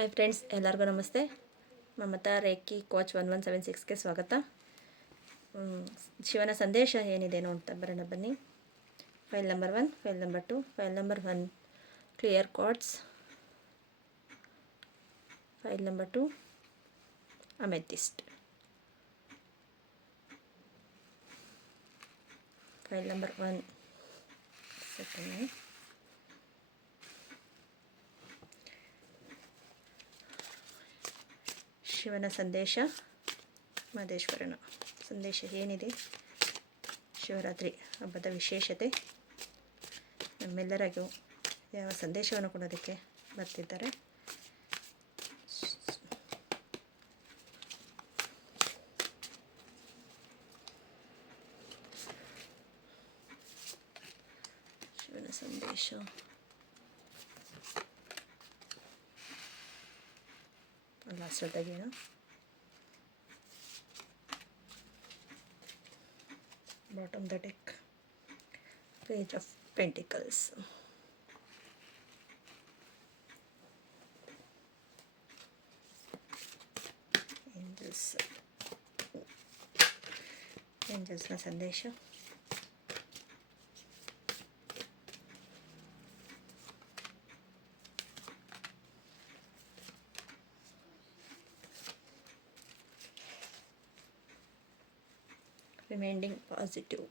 Hi friends, ಎಲ್ಲರಿಗೂ ನಮಸ್ತೆ. Mamata reiki coach 1176ಗೆ ಸ್ವಾಗತ. ಶಿವನ ಸಂದೇಶ ಏನಿದೆ ನೋಡ್ತಾ ಬರೋಣ ಬನ್ನಿ. File number 1, file number 2. File number 1 clear cards, file number 2 amethyst, file number 1 second. ಶಿವನ ಸಂದೇಶ, ಮಹದೇಶ್ವರನ ಸಂದೇಶ ಏನಿದೆ, ಶಿವರಾತ್ರಿ ಹಬ್ಬದ ವಿಶೇಷತೆ, ನಮ್ಮೆಲ್ಲರಿಗೂ ಯಾವ ಸಂದೇಶವನ್ನು ಕೊಡೋದಕ್ಕೆ ಬರ್ತಿದ್ದಾರೆ. ಶಿವನ ಸಂದೇಶ ಲಾಸ್ಟದಾಗೇನು bottom the deck, page of pentacles, ಏಂಜಲ್ಸ್ನ ಸಂದೇಶ, remaining positive.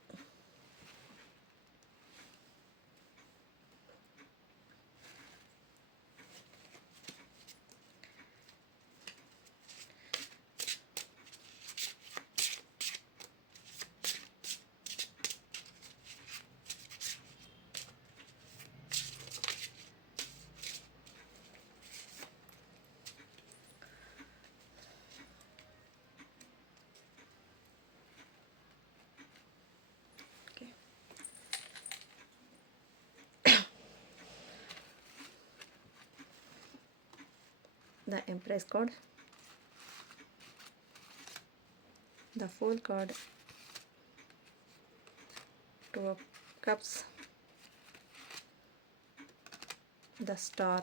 The Empress card, the Fool card, Two of Cups, the Star,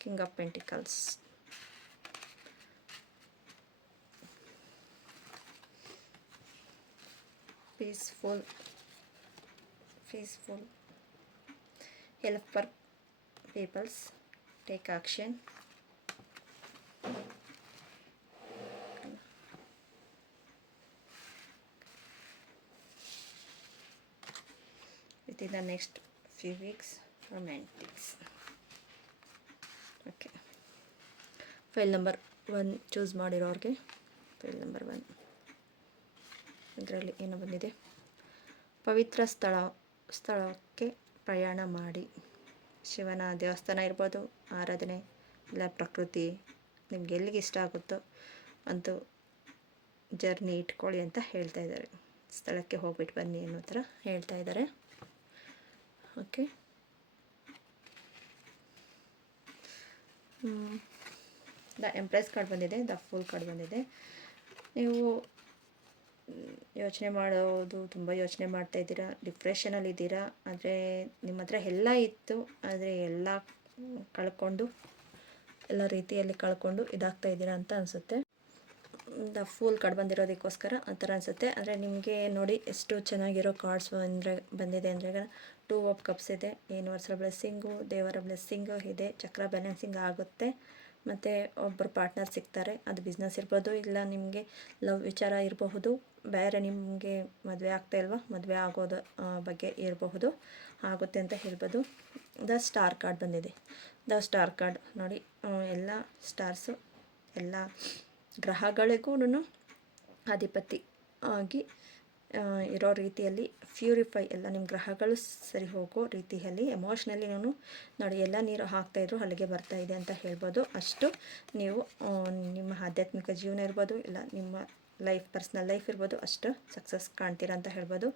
King of Pentacles, peaceful, helper peoples, take action, within the next few weeks, romantics. Okay, pile number 1 choose ಮಾಡಿರೋರಿಗೆ pile number 1 ಇದರಲ್ಲಿ ಏನು ಬಂದಿದೆ, ಪವಿತ್ರ ಸ್ಥಳಕ್ಕೆ ಪ್ರಯಾಣ ಮಾಡಿ. ಶಿವನ ದೇವಸ್ಥಾನ ಇರ್ಬೋದು, ಆರಾಧನೆ ಇಲ್ಲ ಪ್ರಕೃತಿ, ನಿಮ್ಗೆ ಎಲ್ಲಿಗೆ ಇಷ್ಟ ಆಗುತ್ತೋ ಅಂತೂ ಜರ್ನಿ ಇಟ್ಕೊಳ್ಳಿ ಅಂತ ಹೇಳ್ತಾ ಇದ್ದಾರೆ. ಸ್ಥಳಕ್ಕೆ ಹೋಗ್ಬಿಟ್ಟು ಬನ್ನಿ ಅನ್ನೋ ಥರ ಹೇಳ್ತಾ ಇದ್ದಾರೆ. ಓಕೆ, ದ ಎಂಪ್ರೆಸ್ ಕಾರ್ಡ್ ಬಂದಿದೆ, ದ ಫುಲ್ ಕಾರ್ಡ್ ಬಂದಿದೆ. ನೀವು ಯೋಚನೆ ಮಾಡೋದು, ತುಂಬ ಯೋಚನೆ ಮಾಡ್ತಾ ಇದ್ದೀರಾ, ಡಿಪ್ರೆಷನಲ್ಲಿದ್ದೀರಾ. ಆದರೆ ನಿಮ್ಮ ಹತ್ರ ಎಲ್ಲ ಇತ್ತು, ಆದರೆ ಎಲ್ಲ ಕಳ್ಕೊಂಡು, ಎಲ್ಲ ರೀತಿಯಲ್ಲಿ ಕಳ್ಕೊಂಡು ಇದಾಗ್ತಾ ಇದ್ದೀರಾ ಅಂತ ಅನಿಸುತ್ತೆ. ದ ಫೂಲ್ ಕಾರ್ಡ್ ಬಂದಿರೋದಕ್ಕೋಸ್ಕರ ಆ ಥರ ಅನಿಸುತ್ತೆ. ಆದರೆ ನಿಮಗೆ ನೋಡಿ ಎಷ್ಟು ಚೆನ್ನಾಗಿರೋ ಕಾರ್ಡ್ಸ್ ಬಂದಿದೆ ಅಂದರೆ, 2 ಆಫ್ ಕಪ್ಸ್ ಇದೆ, ಯೂನಿವರ್ಸಲ್ ಬ್ಲೆಸ್ಸಿಂಗು, ದೇವರ ಬ್ಲೆಸ್ಸಿಂಗು ಇದೆ, ಚಕ್ರ ಬ್ಯಾಲೆನ್ಸಿಂಗ್ ಆಗುತ್ತೆ, ಮತ್ತು ಒಬ್ಬರು ಪಾರ್ಟ್ನರ್ ಸಿಗ್ತಾರೆ. ಅದು ಬಿಸ್ನೆಸ್ ಇರ್ಬೋದು, ಇಲ್ಲ ನಿಮಗೆ ಲವ್ ವಿಚಾರ ಇರಬಹುದು, ಬೇರೆ ನಿಮಗೆ ಮದುವೆ ಆಗ್ತಾಯಿಲ್ವಾ, ಮದುವೆ ಆಗೋದು ಬಗ್ಗೆ ಇರಬಹುದು, ಆಗುತ್ತೆ ಅಂತ ಹೇಳ್ಬೋದು. ದ ಸ್ಟಾರ್ ಕಾರ್ಡ್ ಬಂದಿದೆ. ದ ಸ್ಟಾರ್ ಕಾರ್ಡ್ ನೋಡಿ, ಎಲ್ಲ ಸ್ಟಾರ್ಸು, ಎಲ್ಲ ಗ್ರಹಗಳಿಗೂ ಅಧಿಪತಿ ಆಗಿ ಇರೋ ರೀತಿಯಲ್ಲಿ ಪ್ಯೂರಿಫೈ, ಎಲ್ಲ ನಿಮ್ಮ ಗ್ರಹಗಳು ಸರಿ ಹೋಗೋ ರೀತಿಯಲ್ಲಿ ಎಮೋಷ್ನಲಿ ನೋಡಿ, ಎಲ್ಲ ನೀರು ಹಾಕ್ತಾಯಿದ್ರು ಅಲ್ಲಿಗೆ ಬರ್ತಾಯಿದೆ ಅಂತ ಹೇಳ್ಬೋದು. ಅಷ್ಟು ನೀವು ನಿಮ್ಮ ಆಧ್ಯಾತ್ಮಿಕ ಜೀವನ ಇರ್ಬೋದು, ಇಲ್ಲ ನಿಮ್ಮ ಪರ್ಸ್ನಲ್ ಲೈಫ್ ಇರ್ಬೋದು, ಅಷ್ಟು ಸಕ್ಸಸ್ ಕಾಣ್ತೀರಾ ಅಂತ ಹೇಳ್ಬೋದು.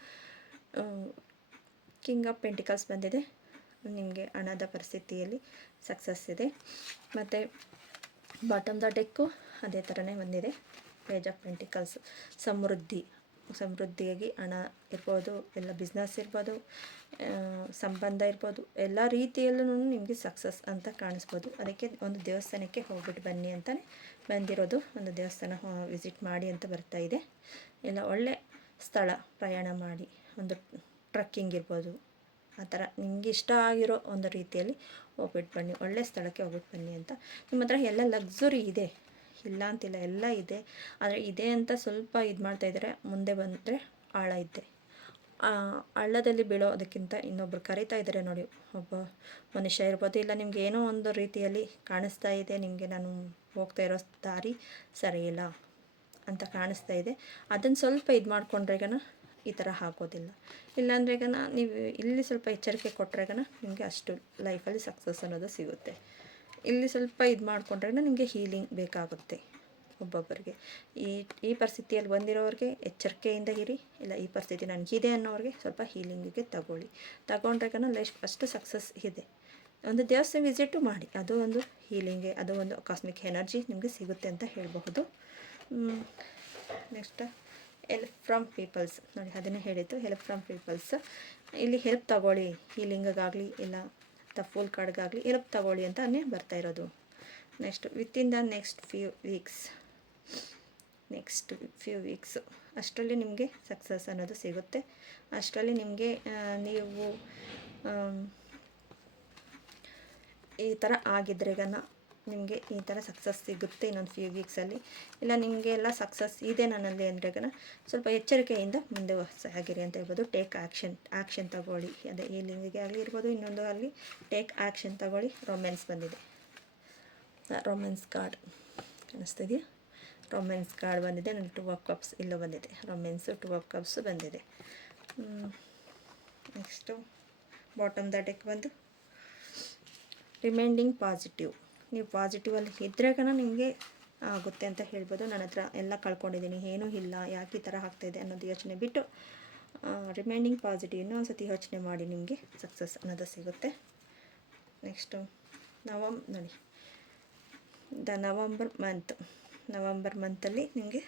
ಕಿಂಗ್ ಆಫ್ ಪೆಂಟಿಕಲ್ಸ್ ಬಂದಿದೆ, ನಿಮಗೆ ಹಣದ ಪರಿಸ್ಥಿತಿಯಲ್ಲಿ ಸಕ್ಸಸ್ ಇದೆ. ಮತ್ತು ಬಾಟಮ್ ದ ಡೆಕ್ಕು ಅದೇ ಥರನೇ ಬಂದಿದೆ, ಪೇಜ್ ಆಫ್ ಪೆಂಟಿಕಲ್ಸ್, ಸಮೃದ್ಧಿ, ಸಮೃದ್ಧಿಯಾಗಿ ಹಣ ಇರ್ಬೋದು, ಎಲ್ಲ ಬಿಸ್ನೆಸ್ ಇರ್ಬೋದು, ಸಂಬಂಧ ಇರ್ಬೋದು, ಎಲ್ಲ ರೀತಿಯಲ್ಲೂ ನಿಮಗೆ ಸಕ್ಸಸ್ ಅಂತ ಕಾಣಿಸ್ಬೋದು. ಅದಕ್ಕೆ ಒಂದು ದೇವಸ್ಥಾನಕ್ಕೆ ಹೋಗ್ಬಿಟ್ಟು ಬನ್ನಿ ಅಂತಲೇ ಬಂದಿರೋದು. ಒಂದು ದೇವಸ್ಥಾನ ವಿಸಿಟ್ ಮಾಡಿ ಅಂತ ಬರ್ತಾಯಿದೆ. ಎಲ್ಲ ಒಳ್ಳೆ ಸ್ಥಳ, ಪ್ರಯಾಣ ಮಾಡಿ ಒಂದು ಟ್ರಕ್ಕಿಂಗ್ ಇರ್ಬೋದು, ಆ ಥರ ನಿಮಗೆ ಇಷ್ಟ ಆಗಿರೋ ಒಂದು ರೀತಿಯಲ್ಲಿ ಹೋಗ್ಬಿಟ್ಟು ಬನ್ನಿ, ಒಳ್ಳೆ ಸ್ಥಳಕ್ಕೆ ಹೋಗ್ಬಿಟ್ಟು ಬನ್ನಿ ಅಂತ. ನಿಮ್ಮ ಹತ್ರ ಎಲ್ಲ ಲಕ್ಸುರಿ ಇದೆ, ಇಲ್ಲ ಅಂತಿಲ್ಲ, ಎಲ್ಲ ಇದೆ. ಆದರೆ ಇದೆ ಅಂತ ಸ್ವಲ್ಪ ಇದು ಮಾಡ್ತಾಯಿದ್ದಾರೆ. ಮುಂದೆ ಬಂದರೆ ಆಳ ಇದೆ, ಹಳ್ಳದಲ್ಲಿ ಬೀಳೋದಕ್ಕಿಂತ ಇನ್ನೊಬ್ರು ಕರೀತಾ ಇದ್ದಾರೆ ನೋಡಿ, ಒಬ್ಬ ಮನುಷ್ಯ ಇರ್ಬೋದು, ಇಲ್ಲ ನಿಮ್ಗೆ ಏನೋ ಒಂದು ರೀತಿಯಲ್ಲಿ ಕಾಣಿಸ್ತಾ ಇದೆ, ನಿಮಗೆ ನಾನು ಹೋಗ್ತಾ ಇರೋ ದಾರಿ ಸರಿಯಿಲ್ಲ ಅಂತ ಕಾಣಿಸ್ತಾ ಇದೆ, ಅದನ್ನು ಸ್ವಲ್ಪ ಇದು ಮಾಡಿಕೊಂಡ್ರೆಗನ ಈ ಥರ ಆಗೋದಿಲ್ಲ. ಇಲ್ಲಾಂದ್ರೆಗನ ನೀವು ಇಲ್ಲಿ ಸ್ವಲ್ಪ ಎಚ್ಚರಿಕೆ ಕೊಟ್ಟರೆಗನ ನಿಮಗೆ ಅಷ್ಟು ಲೈಫಲ್ಲಿ ಸಕ್ಸಸ್ ಅನ್ನೋದು ಸಿಗುತ್ತೆ. ಇಲ್ಲಿ ಸ್ವಲ್ಪ ಇದು ಮಾಡಿಕೊಂಡ್ರೆಗನ ನಿಮಗೆ ಹೀಲಿಂಗ್ ಬೇಕಾಗುತ್ತೆ. ಒಬ್ಬೊಬ್ಬರಿಗೆ ಈ ಪರಿಸ್ಥಿತಿಯಲ್ಲಿ ಬಂದಿರೋರಿಗೆ ಎಚ್ಚರಿಕೆಯಿಂದ ಇರಿ, ಇಲ್ಲ ಈ ಪರಿಸ್ಥಿತಿ ನನಗಿದೆ ಅನ್ನೋರಿಗೆ ಸ್ವಲ್ಪ ಹೀಲಿಂಗಿಗೆ ತಗೊಂಡ್ರೆಗನ ಲೈಫ್ ಅಷ್ಟು ಸಕ್ಸಸ್ ಇದೆ. ಒಂದು ದೇವಸ್ಥಾನ ವಿಸಿಟು ಮಾಡಿ, ಅದು ಒಂದು ಹೀಲಿಂಗೆ, ಅದು ಒಂದು ಕಾಸ್ಮಿಕ್ ಎನರ್ಜಿ ನಿಮಗೆ ಸಿಗುತ್ತೆ ಅಂತ ಹೇಳಬಹುದು. ನೆಕ್ಸ್ಟ್ ಹೆಲ್ಪ್ ಫ್ರಮ್ ಪೀಪಲ್ಸ್ ನೋಡಿ, ಅದನ್ನೇ ಹೇಳಿದ್ದು, ಹೆಲ್ಪ್ ಫ್ರಮ್ ಪೀಪಲ್ಸ್. ಇಲ್ಲಿ ಹೆಲ್ಪ್ ತಗೊಳ್ಳಿ, ಹೀಲಿಂಗಿಗಾಗಲಿ ಇಲ್ಲ ಫುಲ್ ಕಾರ್ಡ್ಗಾಗಲಿ ಹೆಲ್ಪ್ ತಗೊಳ್ಳಿ ಅಂತಲೇ ಬರ್ತಾ ಇರೋದು. Next within the next few weeks ಅಷ್ಟರಲ್ಲಿ ನಿಮಗೆ ಸಕ್ಸಸ್ ಅನ್ನೋದು ಸಿಗುತ್ತೆ. ಅಷ್ಟರಲ್ಲಿ ನಿಮಗೆ ನೀವು ಈ ಥರ ಆಗಿದ್ರೆಗನ ನಿಮಗೆ ಈ ಥರ ಸಕ್ಸಸ್ ಸಿಗುತ್ತೆ ಇನ್ನೊಂದು ಫ್ಯೂ ವೀಕ್ಸಲ್ಲಿ. ಇಲ್ಲ ನಿಮಗೆ ಎಲ್ಲ ಸಕ್ಸಸ್ ಇದೆ ನನ್ನಲ್ಲಿ ಅಂದ್ರೆಗನ ಸ್ವಲ್ಪ ಎಚ್ಚರಿಕೆಯಿಂದ ಮುಂದೆ ಸಾಗಿರಿ ಅಂತ ಹೇಳ್ಬೋದು. ಟೇಕ್ ಆ್ಯಕ್ಷನ್ ತಗೊಳ್ಳಿ, ಅದೇ ಹೀಲಿಂಗಿಗೆ ಆಗಲಿ ಇರ್ಬೋದು, ಇನ್ನೊಂದು ಆಗಲಿ ಟೇಕ್ ಆ್ಯಕ್ಷನ್ ತಗೊಳ್ಳಿ. ರೊಮ್ಯಾನ್ಸ್ ಬಂದಿದೆ, ರೊಮ್ಯಾನ್ಸ್ ಕಾರ್ಡ್ ಕಾಣಿಸ್ತಿದೆಯಾ? ರೊಮ್ಯಾನ್ಸ್ ಕಾರ್ಡ್ ಬಂದಿದೆ. ನನ್ನ 2 ಆಫ್ ಕಪ್ಸ್ ಇಲ್ಲೂ ಬಂದಿದೆ, ರೊಮ್ಯಾನ್ಸು 2 ಆಫ್ ಕಪ್ಸು ಬಂದಿದೆ. ನೆಕ್ಸ್ಟು ಬಾಟಮ್ ದ ಡೆಕ್ ಬಂದು ರಿಮೈಂಡಿಂಗ್ ಪಾಸಿಟಿವ್. ನೀವು ಪಾಸಿಟಿವಲ್ಲಿ ಇದ್ರೆಗನ ನಿಮಗೆ ಆಗುತ್ತೆ ಅಂತ ಹೇಳ್ಬೋದು. ನನ್ನ ಹತ್ರ ಎಲ್ಲ ಕಳ್ಕೊಂಡಿದ್ದೀನಿ, ಏನೂ ಇಲ್ಲ, ಯಾಕೆ ಈ ಥರ ಆಗ್ತಾಯಿದೆ ಅನ್ನೋದು ಯೋಚನೆ ಬಿಟ್ಟು ರಿಮೈಂಡಿಂಗ್ ಪಾಸಿಟಿವ್ ಇನ್ನೊಂದು ಸತಿ ಯೋಚನೆ ಮಾಡಿ, ನಿಮಗೆ ಸಕ್ಸಸ್ ಅನ್ನೋದು ಸಿಗುತ್ತೆ. ನೆಕ್ಸ್ಟು ನೋಡಿ, ನವಂಬರ್ ಮಂತಲ್ಲಿ ನಿಮಗೆ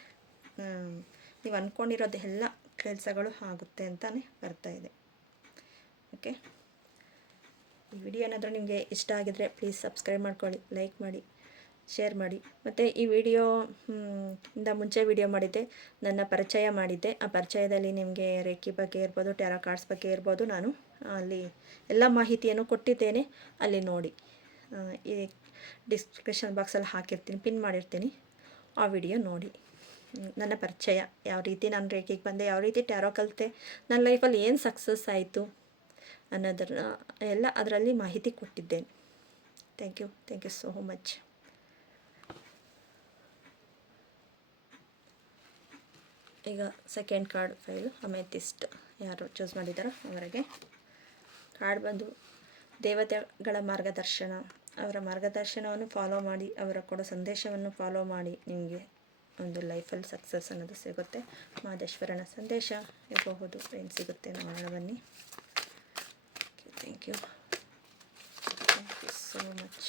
ನೀವು ಅಂದ್ಕೊಂಡಿರೋದು ಎಲ್ಲ ಕೆಲಸಗಳು ಆಗುತ್ತೆ ಅಂತಲೇ ಬರ್ತಾಯಿದೆ. ಓಕೆ, ಈ ವಿಡಿಯೋ ಏನಾದರೂ ನಿಮಗೆ ಇಷ್ಟ ಆಗಿದರೆ ಪ್ಲೀಸ್ ಸಬ್ಸ್ಕ್ರೈಬ್ ಮಾಡ್ಕೊಳ್ಳಿ, ಲೈಕ್ ಮಾಡಿ, ಶೇರ್ ಮಾಡಿ. ಮತ್ತು ಈ ವಿಡಿಯೋ ಇಂದ ಮುಂಚೆ ವಿಡಿಯೋ ಮಾಡಿದ್ದೆ, ನನ್ನ ಪರಿಚಯ ಮಾಡಿದ್ದೆ. ಆ ಪರಿಚಯದಲ್ಲಿ ನಿಮಗೆ ರೇಖಿ ಬಗ್ಗೆ ಇರ್ಬೋದು, ಟ್ಯಾರೋ ಕಾರ್ಡ್ಸ್ ಬಗ್ಗೆ ಇರ್ಬೋದು, ನಾನು ಅಲ್ಲಿ ಎಲ್ಲ ಮಾಹಿತಿಯನ್ನು ಕೊಟ್ಟಿದ್ದೇನೆ. ಅಲ್ಲಿ ನೋಡಿ, ಈ ಡಿಸ್ಕ್ರಿಪ್ಷನ್ ಬಾಕ್ಸಲ್ಲಿ ಹಾಕಿರ್ತೀನಿ, ಪಿನ್ ಮಾಡಿರ್ತೀನಿ, ಆ ವಿಡಿಯೋ ನೋಡಿ. ನನ್ನ ಪರಿಚಯ, ಯಾವ ರೀತಿ ನಾನು ರೇಖಿಗೆ ಬಂದೆ, ಯಾವ ರೀತಿ ಟ್ಯಾರೋ ಕಲಿತೆ, ನನ್ನ ಲೈಫಲ್ಲಿ ಏನು ಸಕ್ಸಸ್ ಆಯಿತು ಅನ್ನೋದನ್ನ ಎಲ್ಲ ಅದರಲ್ಲಿ ಮಾಹಿತಿ ಕೊಟ್ಟಿದ್ದೇನೆ. Thank you so much. ಈಗ ಸೆಕೆಂಡ್ ಕಾರ್ಡ್ ಫೈಲು ಅಮೆಥಿಸ್ಟ್, ಯಾರು ಚೂಸ್ ಮಾಡಿದ್ದಾರೋ ಅವರಿಗೆ ಕಾರ್ಡ್ ಬಂದು ದೇವತೆಗಳ ಮಾರ್ಗದರ್ಶನ. ಅವರ ಮಾರ್ಗದರ್ಶನವನ್ನು ಫಾಲೋ ಮಾಡಿ, ಅವರ ಕೊಡೋ ಸಂದೇಶವನ್ನು ಫಾಲೋ ಮಾಡಿ, ನಿಮಗೆ ಒಂದು ಲೈಫಲ್ಲಿ ಸಕ್ಸಸ್ ಅನ್ನೋದು ಸಿಗುತ್ತೆ. ಮಹದೇಶ್ವರನ ಸಂದೇಶ ಇರಬಹುದು, ಏನು ಸಿಗುತ್ತೆ ನೋಡೋಣ ಬನ್ನಿ. Thank you so much.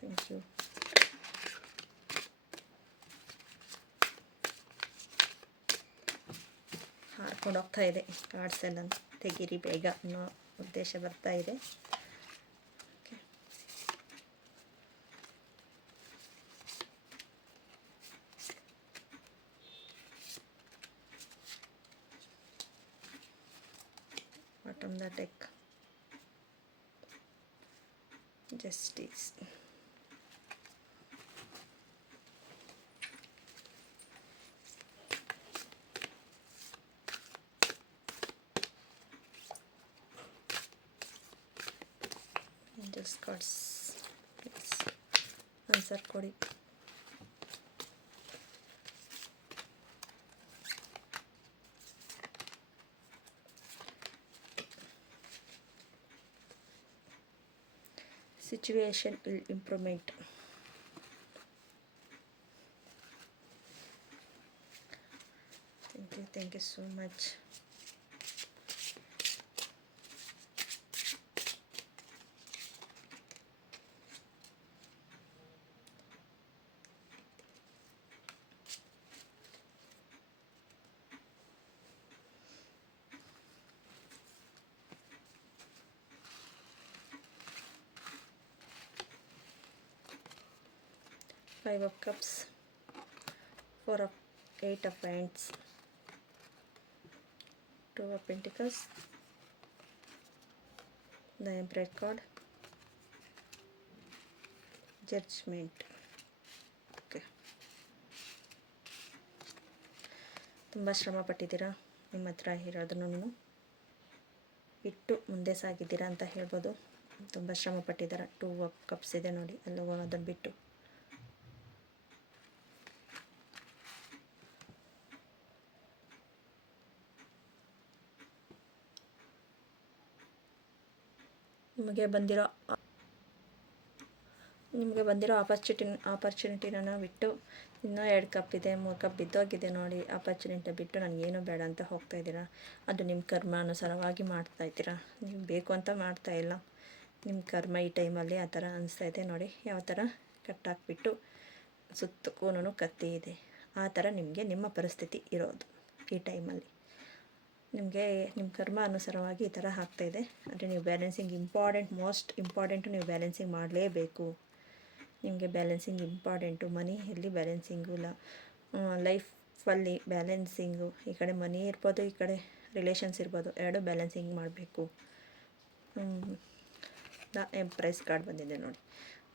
Thank you. ಹಾರ್ಕೊಂಡು ಹೋಗ್ತಾ ಇದೆ ಕಾರ್ಡ್ಸ್ ಎಲ್ಲ, ತೆಗೀರಿ ಬೇಗ ಅನ್ನೋ ಉದ್ದೇಶ ಬರ್ತಾ ಇದೆ. Okay, bottom the deck justice. Cards please answer ಕೊಡಿ. Situation will improvement. Thank you so much. 5 of cups, 4 of 8 of wands, 2 of pentacles, the Emperor card, judgment. Okay, ತುಂಬ ಶ್ರಮ ಪಟ್ಟಿದ್ದೀರಾ, ನಿಮ್ಮ ಹತ್ರ ಇರೋದನ್ನು ಬಿಟ್ಟು ಮುಂದೆ ಸಾಗಿದ್ದೀರಾ ಅಂತ ಹೇಳ್ಬೋದು. ತುಂಬ ಶ್ರಮ ಪಟ್ಟಿದ್ದೀರಾ. 2 ಆಫ್ ಕಪ್ಸ್ ಇದೆ ನೋಡಿ, ಅಲ್ಲಿ ಅದನ್ನು ಬಿಟ್ಟು ನಿಮಗೆ ಬಂದಿರೋ ಆಪರ್ಚುನಿಟಿನ ಬಿಟ್ಟು ಇನ್ನೂ 2 ಕಪ್ ಇದೆ, 3 ಕಪ್ ಬಿದ್ದೋಗಿದೆ ನೋಡಿ. ಆಪರ್ಚುನಿಟಿ ಬಿಟ್ಟು ನನಗೇನು ಬೇಡ ಅಂತ ಹೋಗ್ತಾ ಇದ್ದೀರಾ. ಅದು ನಿಮ್ಮ ಕರ್ಮ ಅನುಸಾರವಾಗಿ ಮಾಡ್ತಾ ಇದ್ದೀರಾ, ನೀವು ಬೇಕು ಅಂತ ಮಾಡ್ತಾ ಇಲ್ಲ. ನಿಮ್ಮ ಕರ್ಮ ಈ ಟೈಮಲ್ಲಿ ಆ ಥರ ಅನಿಸ್ತಾ ಇದೆ ನೋಡಿ. ಯಾವ ಥರ ಕಟ್ಟಾಕ್ಬಿಟ್ಟು ಸುತ್ತಕ್ಕೂ ಕತ್ತಿ ಇದೆ, ಆ ಥರ ನಿಮಗೆ ನಿಮ್ಮ ಪರಿಸ್ಥಿತಿ ಇರೋದು ಈ ಟೈಮಲ್ಲಿ. ನಿಮಗೆ ನಿಮ್ಮ ಕರ್ಮ ಅನುಸಾರವಾಗಿ ಈ ಥರ ಆಗ್ತಾಯಿದೆ. ಅಂದರೆ ನೀವು ಬ್ಯಾಲೆನ್ಸಿಂಗ್ ಮೋಸ್ಟ್ ಇಂಪಾರ್ಟೆಂಟು, ನೀವು ಬ್ಯಾಲೆನ್ಸಿಂಗ್ ಮಾಡಲೇಬೇಕು. ನಿಮಗೆ ಬ್ಯಾಲೆನ್ಸಿಂಗ್ ಇಂಪಾರ್ಟೆಂಟು. ಮನಿಯಲ್ಲಿ ಬ್ಯಾಲೆನ್ಸಿಂಗು ಇಲ್ಲ, ಲೈಫಲ್ಲಿ ಬ್ಯಾಲೆನ್ಸಿಂಗು. ಈ ಕಡೆ ಮನಿ ಇರ್ಬೋದು, ಈ ಕಡೆ ರಿಲೇಷನ್ಸ್ ಇರ್ಬೋದು, ಎರಡು ಬ್ಯಾಲೆನ್ಸಿಂಗ್ ಮಾಡಬೇಕು. ದ ಎಂಪ್ರೆಸ್ ಕಾರ್ಡ್ ಬಂದಿದೆ ನೋಡಿ.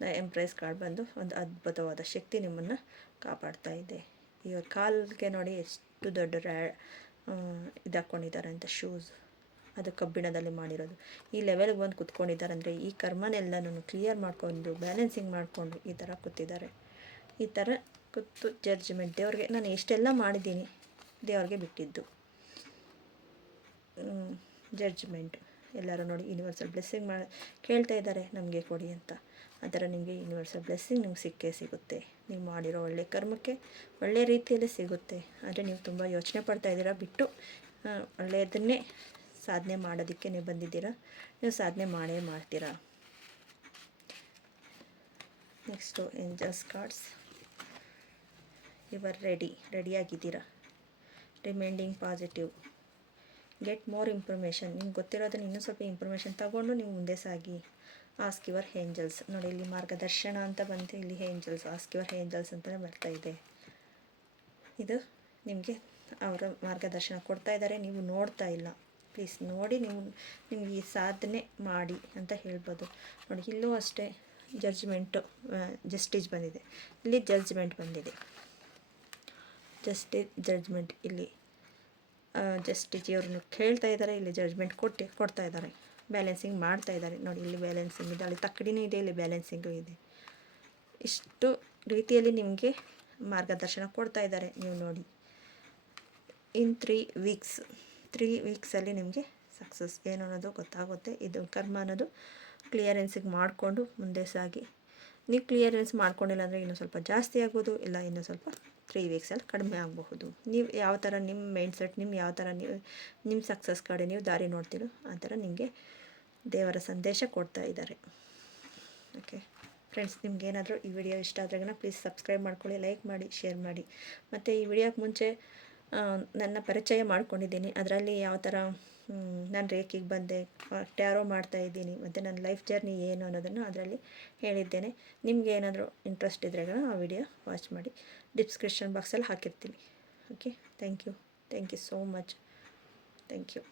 ದ ಎಂಪ್ರೆಸ್ ಕಾರ್ಡ್ ಬಂದು ಒಂದು ಅದ್ಭುತವಾದ ಶಕ್ತಿ ನಿಮ್ಮನ್ನು ಕಾಪಾಡ್ತಾ ಇದೆ. ಇವ್ರ ಕಾಲಿಗೆ ನೋಡಿ ಎಷ್ಟು ದೊಡ್ಡ ಇದಾಕ್ಕೊಂಡಿದ್ದಾರೆ ಅಂತ, ಶೂಸ್. ಅದು ಕಬ್ಬಿಣದಲ್ಲಿ ಮಾಡಿರೋದು. ಈ ಲೆವೆಲ್ಗೆ ಬಂದು ಕೂತ್ಕೊಂಡಿದ್ದಾರೆ ಅಂದರೆ ಈ ಕರ್ಮನೆಲ್ಲನೂ ಕ್ಲಿಯರ್ ಮಾಡಿಕೊಂಡು ಬ್ಯಾಲೆನ್ಸಿಂಗ್ ಮಾಡಿಕೊಂಡು ಈ ಥರ ಕೂತಿದ್ದಾರೆ. ಈ ಥರ ಕೂತು ಜಡ್ಜ್ಮೆಂಟ್ ದೇವ್ರಿಗೆ ನಾನು ಎಷ್ಟೆಲ್ಲ ಮಾಡಿದ್ದೀನಿ, ದೇವ್ರಿಗೆ ಬಿಟ್ಟಿದ್ದು ಜಡ್ಜ್ಮೆಂಟ್. ಎಲ್ಲರೂ ನೋಡಿ ಯೂನಿವರ್ಸಲ್ ಬ್ಲೆಸ್ಸಿಂಗ್ ಕೇಳ್ತಾ ಇದ್ದಾರೆ ನಮಗೆ ಕೊಡಿ ಅಂತ. ಆ ಥರ ನಿಮಗೆ ಯೂನಿವರ್ಸಲ್ ಬ್ಲೆಸ್ಸಿಂಗ್ ನಿಮ್ಗೆ ಸಿಗುತ್ತೆ. ನೀವು ಮಾಡಿರೋ ಒಳ್ಳೆ ಕರ್ಮಕ್ಕೆ ಒಳ್ಳೆ ರೀತಿಯಲ್ಲಿ ಸಿಗುತ್ತೆ. ಆದರೆ ನೀವು ತುಂಬ ಯೋಚನೆ ಪಡ್ತಾ ಇದ್ದೀರಾ, ಬಿಟ್ಟು ಒಳ್ಳೆಯದನ್ನೇ ಸಾಧನೆ ಮಾಡೋದಕ್ಕೆ ನೀವು ಬಂದಿದ್ದೀರಾ. ನೀವು ಸಾಧನೆ ಮಾಡೇ ಮಾಡ್ತೀರಾ. Next angels cards. ಯುವರ್ ರೆಡಿಯಾಗಿದ್ದೀರಾ. Reminding positive, get more information. ನಿಮ್ಗೆ ಗೊತ್ತಿರೋದನ್ನ ಇನ್ನೂ ಸ್ವಲ್ಪ ಇನ್ಫಾರ್ಮೇಷನ್ ತಗೊಂಡು ನೀವು ಮುಂದೆ ಸಾಗಿ. Ask your angels. ನೋಡಿ, ಇಲ್ಲಿ ಮಾರ್ಗದರ್ಶನ ಅಂತ ಬಂತು, ಇಲ್ಲಿ ಏಂಜಲ್ಸ್, ಆಸ್ಕ್ ಯುವರ್ ಏಂಜಲ್ಸ್ ಅಂತಲೇ ಬರ್ತಾ ಇದೆ. ಇದು ನಿಮಗೆ ಅವರ ಮಾರ್ಗದರ್ಶನ ಕೊಡ್ತಾ ಇದ್ದಾರೆ, ನೀವು ನೋಡ್ತಾ ಇಲ್ಲ. ಪ್ಲೀಸ್ ನೋಡಿ, ನಿಮ್ಗೆ ಈ ಸಾಧನೆ ಮಾಡಿ ಅಂತ ಹೇಳ್ಬೋದು. ನೋಡಿ, ಇಲ್ಲೂ ಅಷ್ಟೇ ಜಡ್ಜ್ಮೆಂಟು, ಜಸ್ಟಿಸ್ ಬಂದಿದೆ. ಇಲ್ಲಿ ಜಡ್ಜ್ಮೆಂಟ್ ಬಂದಿದೆ. ಜಡ್ಜ್ಮೆಂಟ್ ಇಲ್ಲಿ ಜಸ್ಟಿಸ್ ಇವ್ರನ್ನ ಕೇಳ್ತಾ ಇದ್ದಾರೆ, ಇಲ್ಲಿ ಜಡ್ಜ್ಮೆಂಟ್ ಕೊಡ್ತಾ ಇದ್ದಾರೆ. ಬ್ಯಾಲೆನ್ಸಿಂಗ್ ಮಾಡ್ತಾ ಇದ್ದಾರೆ ನೋಡಿ. ಇಲ್ಲಿ ಬ್ಯಾಲೆನ್ಸಿಂಗ್ ಇದೆ, ಅಲ್ಲಿ ತಕ್ಕಡಿನೂ ಇದೆ, ಇಲ್ಲಿ ಬ್ಯಾಲೆನ್ಸಿಂಗು ಇದೆ. ಇಷ್ಟು ರೀತಿಯಲ್ಲಿ ನಿಮಗೆ ಮಾರ್ಗದರ್ಶನ ಕೊಡ್ತಾ ಇದ್ದಾರೆ. ನೀವು ನೋಡಿ, ಇನ್ 3 ವೀಕ್ಸಲ್ಲಿ ನಿಮಗೆ ಸಕ್ಸಸ್ ಏನು ಅನ್ನೋದು ಗೊತ್ತಾಗುತ್ತೆ. ಇದು ಕರ್ಮ ಅನ್ನೋದು ಕ್ಲಿಯರೆನ್ಸಿಗೆ ಮಾಡಿಕೊಂಡು ಮುಂದೆ ಸಾಗಿ. ನೀವು ಕ್ಲಿಯರೆನ್ಸ್ ಮಾಡ್ಕೊಂಡಿಲ್ಲ ಅಂದರೆ ಇನ್ನೂ ಸ್ವಲ್ಪ ಜಾಸ್ತಿ ಆಗ್ಬೋದು, ಇಲ್ಲ ಇನ್ನೂ ಸ್ವಲ್ಪ 3 ವೀಕ್ಸಲ್ಲಿ ಕಡಿಮೆ ಆಗಬಹುದು. ನೀವು ಯಾವ ಥರ ನಿಮ್ಮ ಮೈಂಡ್ಸೆಟ್, ಯಾವ ಥರ ನಿಮ್ಮ ಸಕ್ಸಸ್ ಕಡೆ ನೀವು ದಾರಿ ನೋಡ್ತೀರೋ ಆ ಥರ ನಿಮಗೆ ದೇವರ ಸಂದೇಶ ಕೊಡ್ತಾ ಇದ್ದಾರೆ. ಓಕೆ ಫ್ರೆಂಡ್ಸ್, ನಿಮ್ಗೇನಾದರೂ ಈ ವಿಡಿಯೋ ಇಷ್ಟ ಆದ್ರಾಗ ಪ್ಲೀಸ್ ಸಬ್ಸ್ಕ್ರೈಬ್ ಮಾಡ್ಕೊಳ್ಳಿ, ಲೈಕ್ ಮಾಡಿ, ಶೇರ್ ಮಾಡಿ. ಮತ್ತು ಈ ವಿಡಿಯೋಕ್ಕೆ ಮುಂಚೆ ನನ್ನ ಪರಿಚಯ ಮಾಡ್ಕೊಂಡಿದ್ದೀನಿ. ಅದರಲ್ಲಿ ಯಾವ ಥರ ನಾನು ರೇಖಿಗೆ ಬಂದೆ, ಟ್ಯಾರೋ ಮಾಡ್ತಾಯಿದ್ದೀನಿ, ಮತ್ತು ನನ್ನ ಲೈಫ್ ಜರ್ನಿ ಏನು ಅನ್ನೋದನ್ನು ಅದರಲ್ಲಿ ಹೇಳಿದ್ದೇನೆ. ನಿಮ್ಗೆ ಏನಾದರೂ ಇಂಟ್ರೆಸ್ಟ್ ಇದ್ದರೆ ಆ ವಿಡಿಯೋ ವಾಚ್ ಮಾಡಿ. ಡಿಸ್ಕ್ರಿಪ್ಷನ್ ಬಾಕ್ಸಲ್ಲಿ ಹಾಕಿರ್ತೀನಿ. Okay, thank you so much. Thank you.